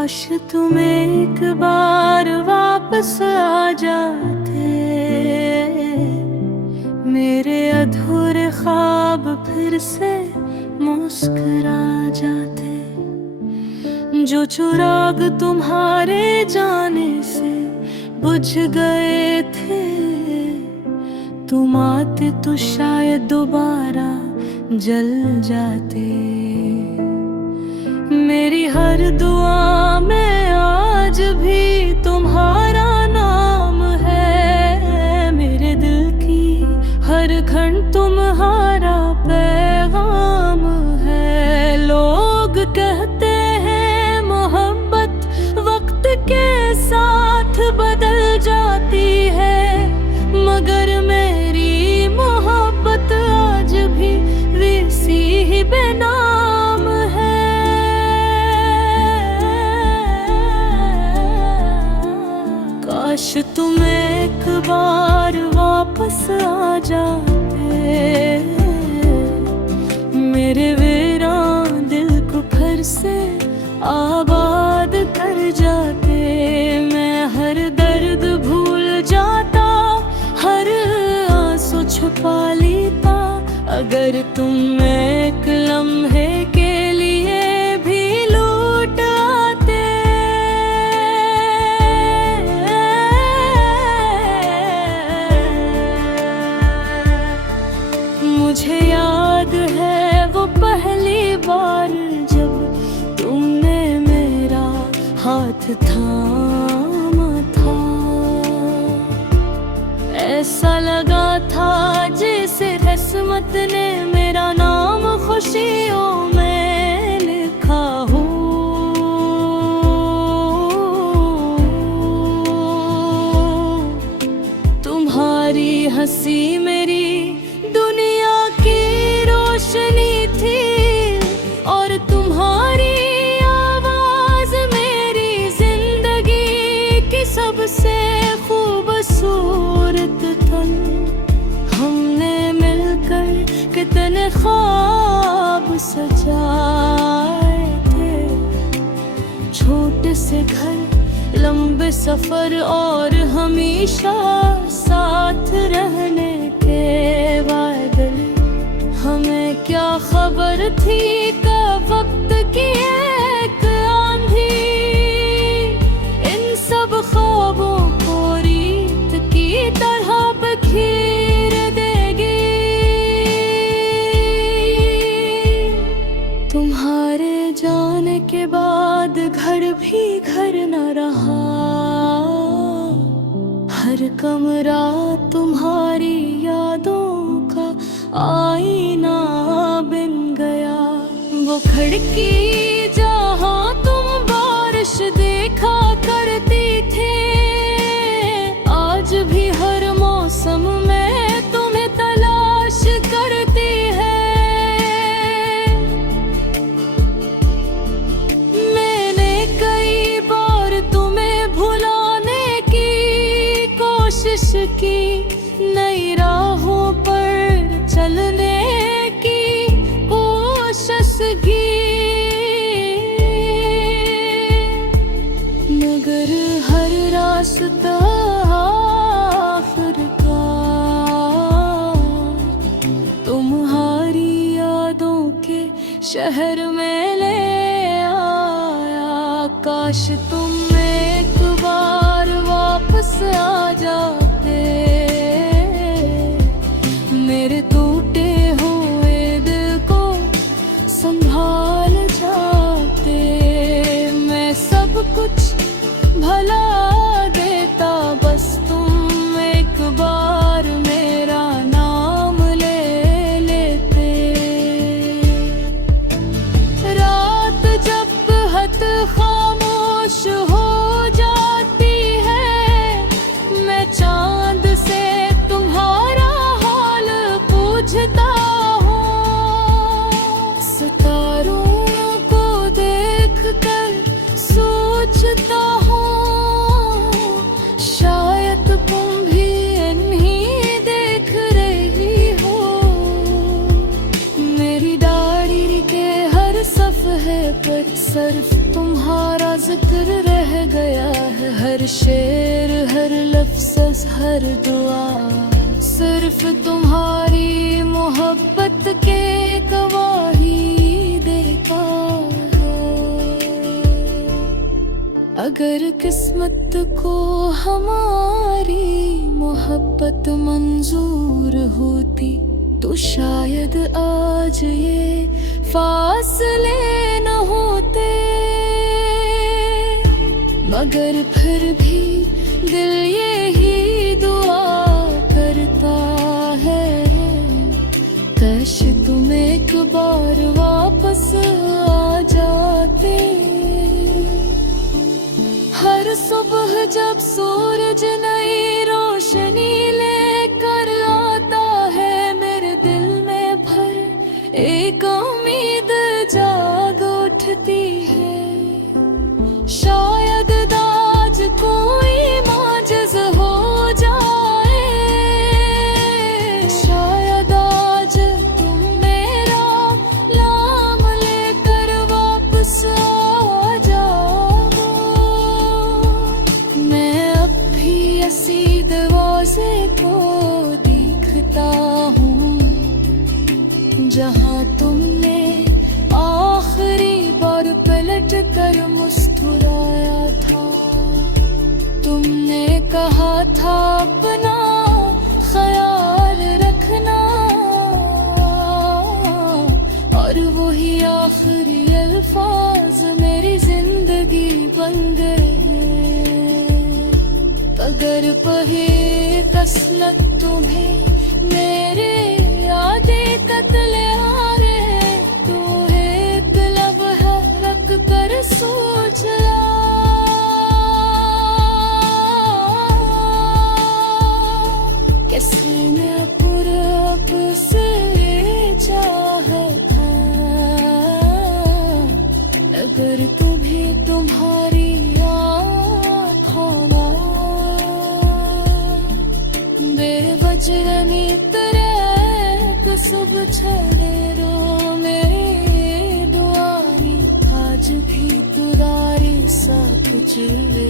काश तुम एक बार वापस आ जाते, मेरे अधूरे ख्वाब फिर से मुस्कुरा जाते। जो चिराग तुम्हारे जाने से बुझ गए थे, तुम आते तो शायद दोबारा जल जाते। मेरी हर दुआ में आज भी तुम्हारा नाम है, मेरे दिल की हर घंट तुम्हारा पैगाम है। लोग कहते हैं मोहब्बत वक्त के साथ बदल जाती है, मगर मेरी मोहब्बत आज भी वैसी ही बेनाम है। काश तुम एक बार वापस आ जाते, मेरे वीरान दिल को फिर से आबाद कर जाते। मैं हर दर्द भूल जाता, हर आंसू छुपा लेता, अगर तुम एक लम्हे के लिए भी लौट आते। मुझे याद है वो पहली बार जब तुमने मेरा हाथ थामा था। ऐसा लगा था जैसे किस्मत ने मेरा नाम खुशियों में लिखा हो। तुम्हारी हंसी मेरी दुनिया की रोशनी थी, और तुम्हारी आवाज मेरी जिंदगी की सबसे खूबसूरत धन। हमने मिलकर कितने ख्वाब सजाए थे, छोटे से घर, लंबे सफर और हमेशा साथ रहने के वादे। हमें क्या खबर थी कब वक्त की एक आंधी इन सब ख्वाबों को रीत की तरह बखेर देगी। तुम्हारे जाने के बाद घर भी घर न रहा, हर कमरा तुम्हारी यादों का आईना बन गया। वो खिड़की जहाँ तुम बारिश देखा करती थे, आज भी हर मौसम में तुम्हें तलाश करती है। मैंने कई बार तुम्हें भुलाने की कोशिश की, नई राहों पर चलने की कोशिश की, मगर हर रास्ता आखिरकार तुम्हारी यादों के शहर में ले आया। काश तुम एक बार वापस आ जाते, मेरे टूटे हुए दिल को संभाल जाते। मैं सब कुछ भला देता, बस तुम एक बार मेरा नाम ले लेते। रात जब हद खामोश हो जाती है, मैं चांद से तुम्हारा हाल पूछता हूँ। सितारों को देख कर सोचता हूँ, शायद पर सिर्फ तुम्हारा जिक्र रह गया है। हर शेर, हर लफ्ज़, हर दुआ सिर्फ तुम्हारी मोहब्बत के गवाही देता है। अगर किस्मत को हमारी मोहब्बत मंजूर होती तो शायद आज ये फासले न होते। मगर फिर भी दिल यही दुआ करता है, काश तुम एक बार वापस आ जाते। हर सुबह जब सूरज नई रोशनी लेकर आता है, मेरे दिल में भर एक उम्मीद जाग उठती है। शायद आज कोई माजिज़ हो जाए, शायद आज तुम मेरा नाम लेकर वापस आ जाओ। मैं अब भी इसी दरवाजे को देखता हूँ जहाँ तुमने आखिरी बार पलट कर मुस्कुराया था। तुमने कहा था अपना ख्याल रखना, और वही आखिरी अल्फाज मेरी जिंदगी बन गए हैं। अगर पहे कसलत तुम्हें मेरे यादें कत्ले आ रहे, तो एक लब है रख कर सोच ला। किसने पूरब से चाहता, अगर तुम्हें तुम्हारी आँखों ना बेवजह तरह सब छड़े रो मेरी दुआनी, आज भी तुरारी साथ चले।